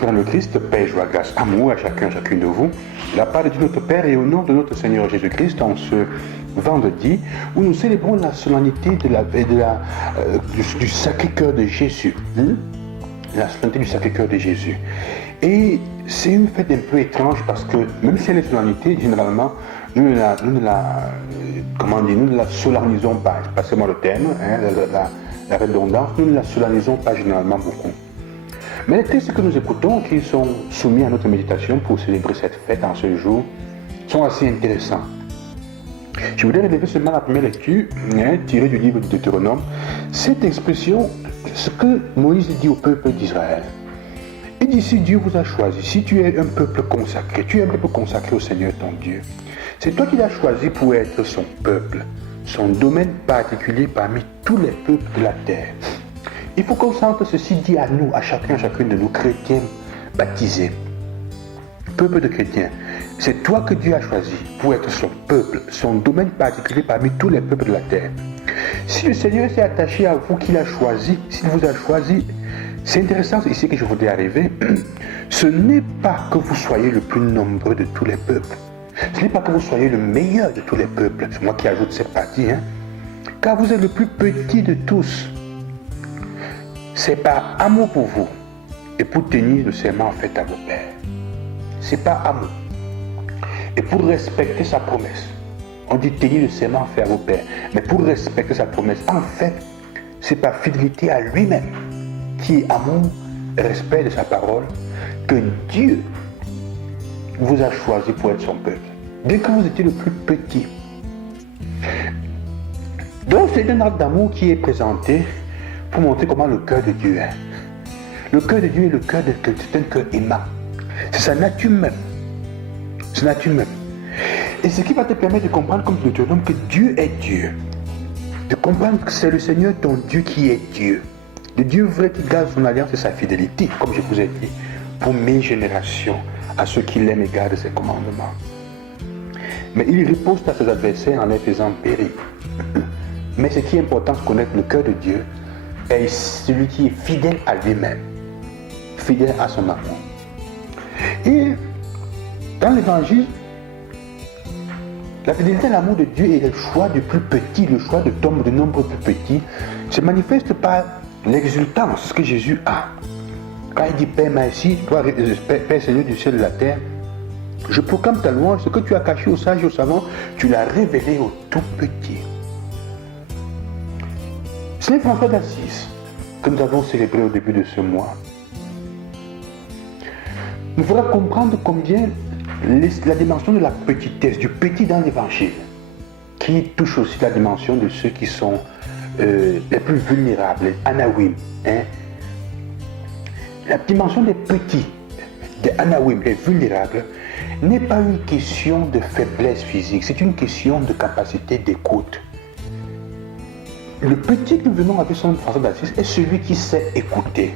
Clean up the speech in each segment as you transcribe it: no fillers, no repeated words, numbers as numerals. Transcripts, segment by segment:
frères le Christ, paix, joie, grâce, amour à chacune de vous, de la part de Dieu notre Père et au nom de notre Seigneur Jésus-Christ, en ce vendredi où nous célébrons la solennité du Sacré-Cœur de Jésus. La solennité du Sacré-Cœur de Jésus. Et c'est une fête un peu étrange parce que même si elle est solennité, généralement, nous ne la solennisons pas. C'est pas seulement le thème, la redondance, nous ne la solennisons pas généralement beaucoup. Mais les textes que nous écoutons, qui sont soumis à notre méditation pour célébrer cette fête en ce jour, sont assez intéressants. Je voudrais relever seulement la première lecture, tirée du livre de Deutéronome, cette expression, ce que Moïse dit au peuple d'Israël. Il dit, si Dieu vous a choisi, si tu es un peuple consacré, tu es un peuple consacré au Seigneur ton Dieu, c'est toi qui l'as choisi pour être son peuple, son domaine particulier parmi tous les peuples de la terre. Il faut qu'on sente ceci dit à nous, à chacune de nous, chrétiens baptisés, peuple de chrétiens. C'est toi que Dieu a choisi pour être son peuple, son domaine particulier parmi tous les peuples de la terre. Si le Seigneur s'est attaché à vous, qu'il a choisi, s'il vous a choisi, c'est intéressant ici que je voudrais arriver. Ce n'est pas que vous soyez le plus nombreux de tous les peuples. Ce n'est pas que vous soyez le meilleur de tous les peuples. C'est moi qui ajoute cette partie. Car vous êtes le plus petit de tous. C'est par amour pour vous et pour tenir le serment fait à vos pères. C'est par amour. Et pour respecter sa promesse. On dit tenir le serment fait à vos pères. Mais pour respecter sa promesse, en fait, c'est par fidélité à lui-même, qui est amour, respect de sa parole, que Dieu vous a choisi pour être son peuple. Dès que vous étiez le plus petit. Donc c'est un acte d'amour qui est présenté pour montrer comment le cœur de Dieu est. Le cœur de Dieu est le cœur c'est un cœur aimant. C'est sa nature même. C'est sa nature même. Et ce qui va te permettre de comprendre comme Deutéronome que Dieu est Dieu. De comprendre que c'est le Seigneur ton Dieu qui est Dieu. Le Dieu vrai qui garde son alliance et sa fidélité, comme je vous ai dit, pour mes générations, à ceux qui l'aiment et gardent ses commandements. Mais il riposte à ses adversaires en les faisant périr. Mais ce qui est important, c'est connaître le cœur de Dieu est celui qui est fidèle à lui-même, fidèle à son amour. Et dans l'évangile, la fidélité à l'amour de Dieu et le choix du plus petit, le choix de nombre plus petit, se manifeste par l'exultance que Jésus a. Quand il dit Père, merci, toi, Père Seigneur du ciel et de la terre, je proclame ta louange, ce que tu as caché aux sages et aux savants, tu l'as révélé aux tout petits. C'est François d'Assise que nous avons célébré au début de ce mois. Nous fera comprendre combien la dimension de la petitesse, du petit dans l'évangile, qui touche aussi la dimension de ceux qui sont les plus vulnérables, les anawim. La dimension des petits, des anawim, les vulnérables, n'est pas une question de faiblesse physique, c'est une question de capacité d'écoute. Le petit que nous venons avec Saint François d'Assise est celui qui sait écouter.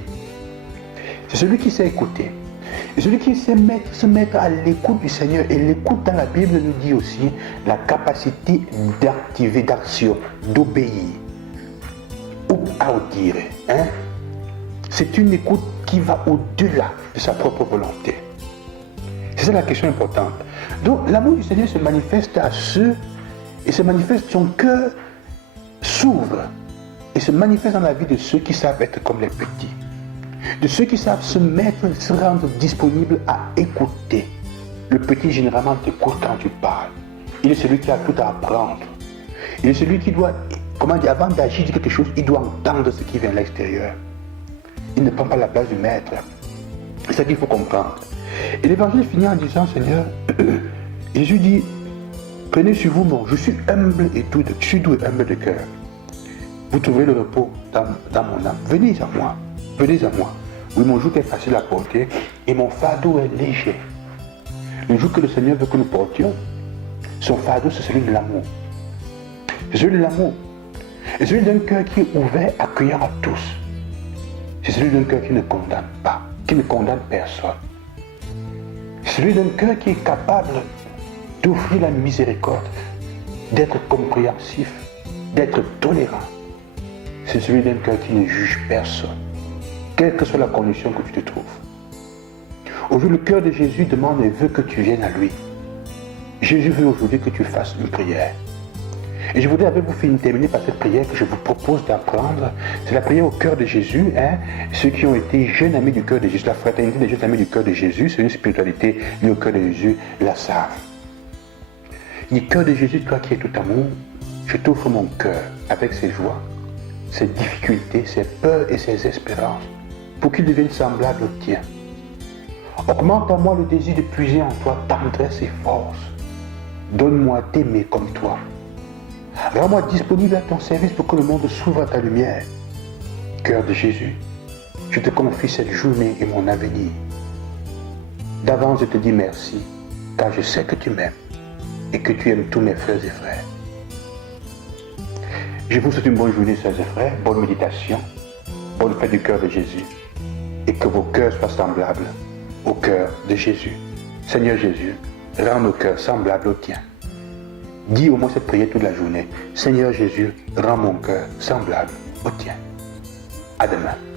C'est celui qui sait écouter. Et celui qui sait se mettre à l'écoute du Seigneur. Et l'écoute dans la Bible nous dit aussi la capacité d'activer, d'action, d'obéir. Ou à dire. C'est une écoute qui va au-delà de sa propre volonté. C'est ça la question importante. Donc l'amour du Seigneur se manifeste à ceux, et se manifeste, son cœur s'ouvre et se manifeste dans la vie de ceux qui savent être comme les petits. De ceux qui savent se rendre disponibles à écouter. Le petit généralement t'écoute quand tu parles. Il est celui qui a tout à apprendre. Il est celui qui doit, avant d'agir quelque chose, il doit entendre ce qui vient de l'extérieur. Il ne prend pas la place du maître. C'est ça qu'il faut comprendre. Et l'évangile finit en disant, Seigneur, Jésus dit, prenez sur vous je suis humble et doux, je suis doux et humble de cœur. Vous trouverez le repos dans mon âme. Venez à moi. Venez à moi. Oui, mon joug est facile à porter et mon fardeau est léger. Le joug que le Seigneur veut que nous portions, son fardeau, c'est celui de l'amour. C'est celui de l'amour. C'est celui d'un cœur qui est ouvert, accueillant à tous. C'est celui d'un cœur qui ne condamne pas, qui ne condamne personne. C'est celui d'un cœur qui est capable d'offrir la miséricorde, d'être compréhensif, d'être tolérant. C'est celui d'un cœur qui ne juge personne, quelle que soit la condition que tu te trouves. Aujourd'hui, le cœur de Jésus demande et veut que tu viennes à lui. Jésus veut aujourd'hui que tu fasses une prière. Et je voudrais avec vous terminer par cette prière que je vous propose d'apprendre. C'est la prière au cœur de Jésus. Ceux qui ont été jeunes amis du cœur de Jésus, la fraternité des jeunes amis du cœur de Jésus, c'est une spiritualité liée au cœur de Jésus, la savent. Le cœur de Jésus, toi qui es tout amour, je t'offre mon cœur avec ses joies, ses difficultés, ses peurs et ses espérances, pour qu'il devienne semblable au tien. Augmente en moi le désir de puiser en toi tendresse et force. Donne-moi d'aimer comme toi. Rends-moi disponible à ton service pour que le monde s'ouvre à ta lumière. Cœur de Jésus, je te confie cette journée et mon avenir. D'avance, je te dis merci, car je sais que tu m'aimes et que tu aimes tous mes frères et frères. Je vous souhaite une bonne journée, sœurs et frères, bonne méditation, bonne fête du cœur de Jésus, et que vos cœurs soient semblables au cœur de Jésus. Seigneur Jésus, rends nos cœurs semblables au tien. Dis au moins cette prière toute la journée. Seigneur Jésus, rends mon cœur semblable au tien. À demain.